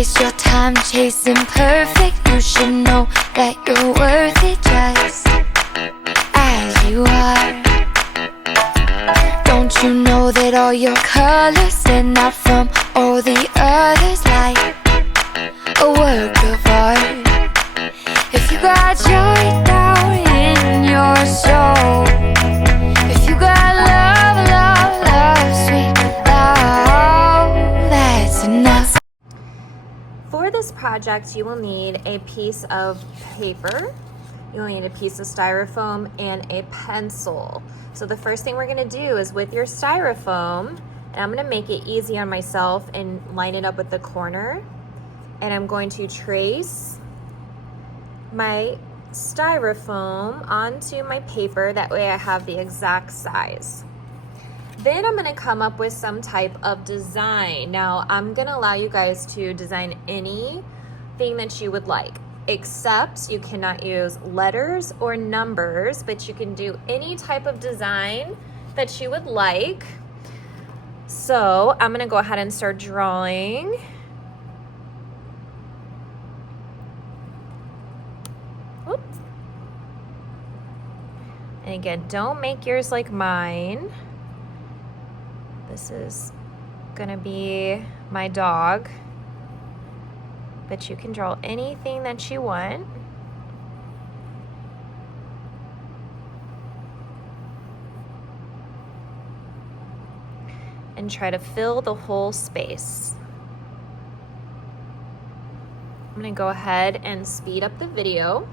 waste your time chasing perfect. You should know that you're worth it just as you are. Don't you know that all your colors stand out from all the others like a work of art? If you got joy down in your soul, if you got love, love, love, sweet love, that's enough. For this project, you will need a piece of paper, you'll need a piece of styrofoam, and a pencil. So the first thing we're gonna do is with your styrofoam, and I'm gonna make it easy on myself and line it up with the corner, and I'm going to trace my styrofoam onto my paper. That way I have the exact size. Then I'm gonna come up with some type of design. Now I'm gonna allow you guys to design anything that you would like, except you cannot use letters or numbers, but you can do any type of design that you would like. So I'm gonna go ahead and start drawing. Oops. And again, don't make yours like mine. This is gonna be my dog, but you can draw anything that you want. And try to fill the whole space. I'm gonna go ahead and speed up the video.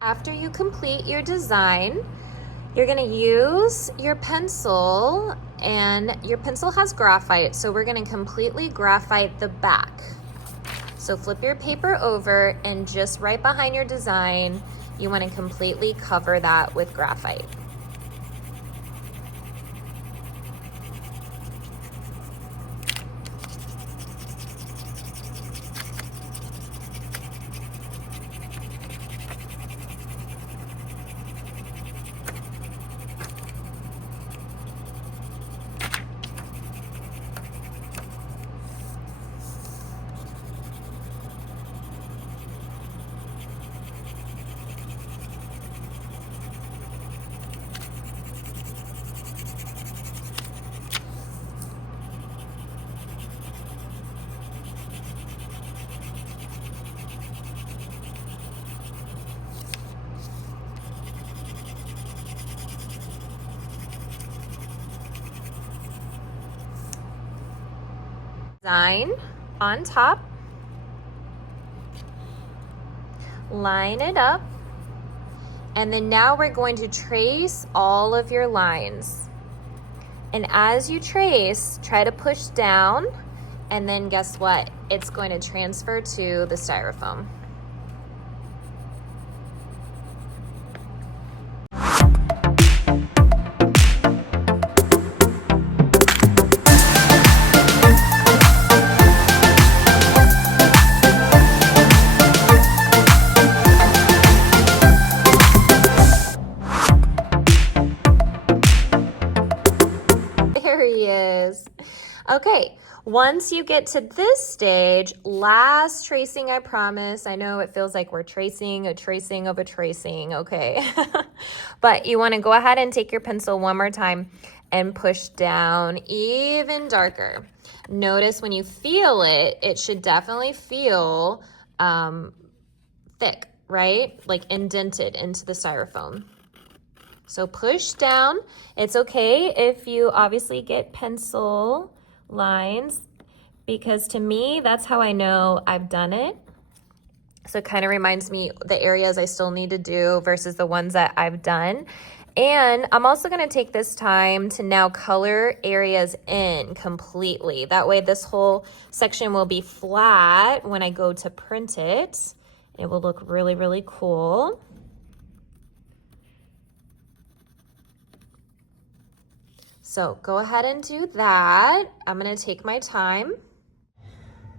After you complete your design, you're gonna use your pencil, and your pencil has graphite, so we're gonna completely graphite the back. So flip your paper over, and just right behind your design, you wanna completely cover that with graphite. Design on top, line it up, and then now we're going to trace all of your lines. And as you trace, try to push down, and then guess what? It's going to transfer to the styrofoam. There he is. Okay, once you get to this stage, last tracing, I promise. I know it feels like we're tracing a tracing of a tracing, okay? But you want to go ahead and take your pencil one more time and push down even darker. Notice when you feel it, it should definitely feel thick, right? Like indented into the styrofoam. So push down. It's okay if you obviously get pencil lines, because to me, that's how I know I've done it. So it kind of reminds me the areas I still need to do versus the ones that I've done. And I'm also going to take this time to now color areas in completely. That way this whole section will be flat when I go to print it. It will look really, really cool. So go ahead and do that. I'm gonna take my time.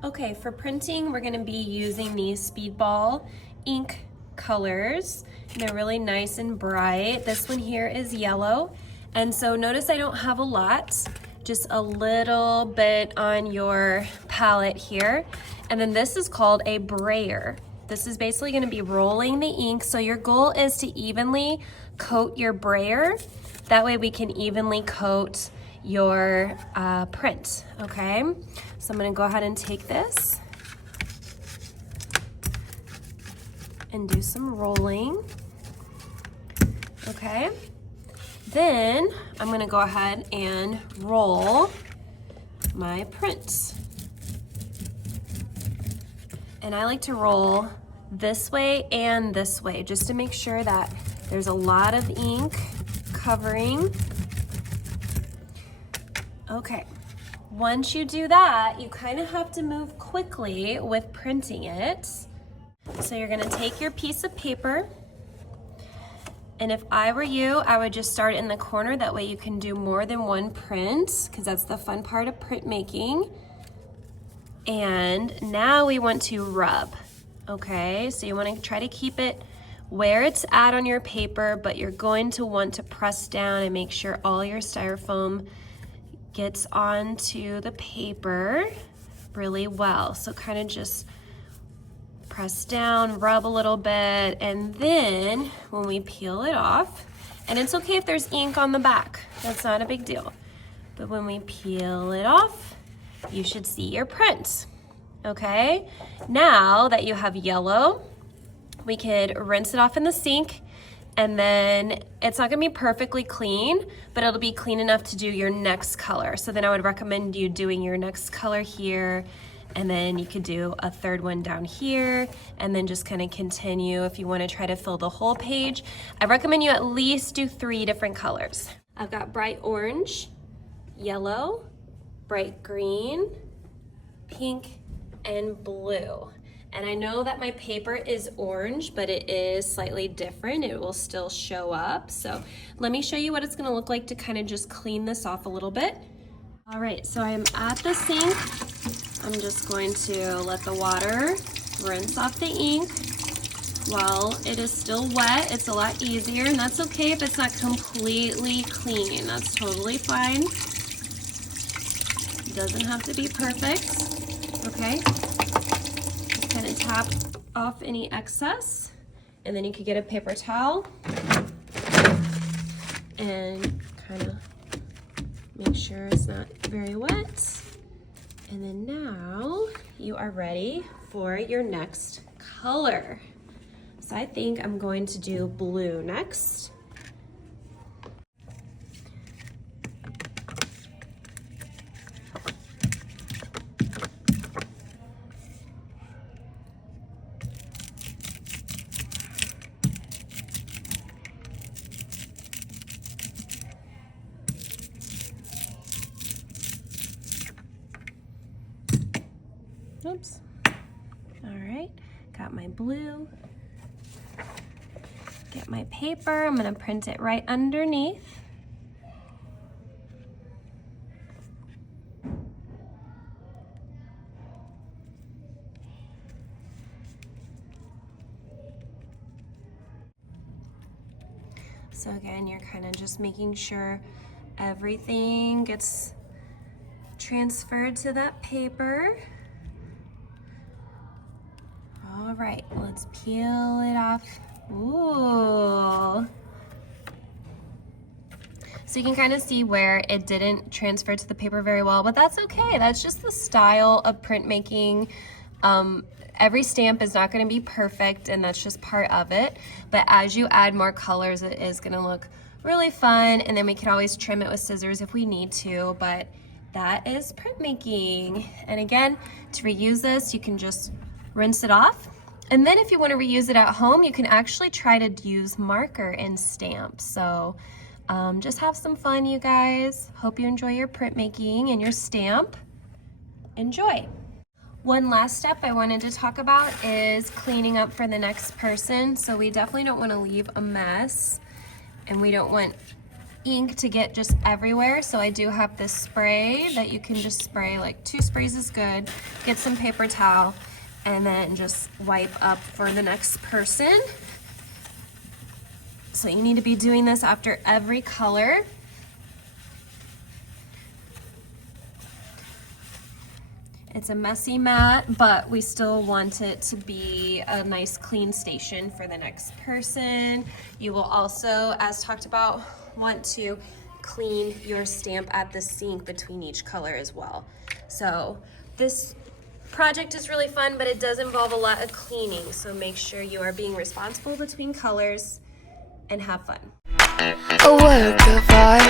Okay, for printing, we're gonna be using these Speedball ink colors. They're really nice and bright. This one here is yellow. And so notice I don't have a lot, just a little bit on your palette here. And then this is called a brayer. This is basically gonna be rolling the ink. So your goal is to evenly coat your brayer. That way we can evenly coat your print, okay? So I'm gonna go ahead and take this and do some rolling, okay? Then I'm gonna go ahead and roll my print. And I like to roll this way and this way, just to make sure that there's a lot of ink covering. Okay, once you do that, you kind of have to move quickly with printing it. So you're gonna take your piece of paper, and if I were you, I would just start in the corner. That way you can do more than one print, because that's the fun part of printmaking. And now we want to rub, okay? So you wanna try to keep it where it's at on your paper, but you're going to want to press down and make sure all your styrofoam gets onto the paper really well. So kind of just press down, rub a little bit, and then when we peel it off, and it's okay if there's ink on the back, that's not a big deal. But when we peel it off, you should see your print, okay? Now that you have yellow, we could rinse it off in the sink, and then it's not gonna be perfectly clean, but it'll be clean enough to do your next color. So then I would recommend you doing your next color here, and then you could do a third one down here, and then just kind of continue if you want to try to fill the whole page. I recommend you at least do 3 different colors. I've got bright orange, yellow, bright green, pink, and blue. And I know that my paper is orange, but it is slightly different. It will still show up. So let me show you what it's gonna look like to kind of just clean this off a little bit. All right, so I'm at the sink. I'm just going to let the water rinse off the ink. While it is still wet, it's a lot easier, and that's okay if it's not completely clean. That's totally fine. It doesn't have to be perfect, okay? Just kind of tap off any excess, and then you could get a paper towel and kind of make sure it's not very wet. And then now you are ready for your next color. So I think I'm going to do blue next. Oops. All right, got my blue. Get my paper, I'm gonna print it right underneath. So again, you're kind of just making sure everything gets transferred to that paper. All right, let's peel it off. Ooh. So you can kind of see where it didn't transfer to the paper very well, but that's okay. That's just the style of printmaking. Every stamp is not going to be perfect, and that's just part of it. But as you add more colors, it is going to look really fun, and then we can always trim it with scissors if we need to, but that is printmaking. And again, to reuse this, you can just rinse it off. And then if you want to reuse it at home, you can actually try to use marker and stamp. So just have some fun, you guys. Hope you enjoy your printmaking and your stamp. Enjoy. One last step I wanted to talk about is cleaning up for the next person. So we definitely don't want to leave a mess, and we don't want ink to get just everywhere, so I do have this spray that you can just spray, like 2 sprays is good. Get some paper towel and then just wipe up for the next person. So you need to be doing this after every color. It's a messy mat, but we still want it to be a nice clean station for the next person. You will also, as talked about, want to clean your stamp at the sink between each color as well. So this project is really fun, but it does involve a lot of cleaning. So make sure you are being responsible between colors and have fun. A work of art.